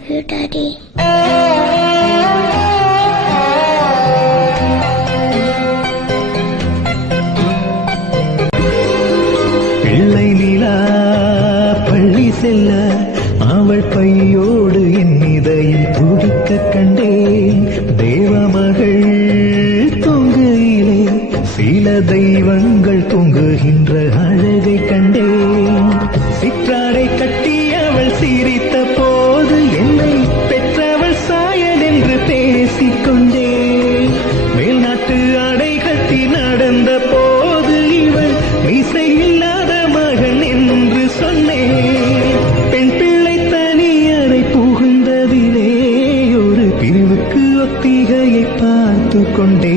love you, Daddy. பிள்ளை நிலா பள்ளி செல்ல அவள் பையோடு என் இதயம் துடிக்க கண்டேன். தேவமகள் தொங்குயிலே சில தெய்வங்கள் தொங்குகின்ற அழகை கண்டேன். சிற்றாடை கட்டி அவள் சிரித்த போது என்னை பெற்றவள் சாயல் என்று பேசிக்கொண்டேன். மேல்நாட்டு ஆடை கட்டி நடந்த போது இவள் மீசை இல்லாத மகன் என்று சொன்னேன். பெண் பிள்ளை தனியறை புகுந்ததிலே ஒரு பிரிவுக்கு ஒத்திகையை பார்த்து கொண்டேன்.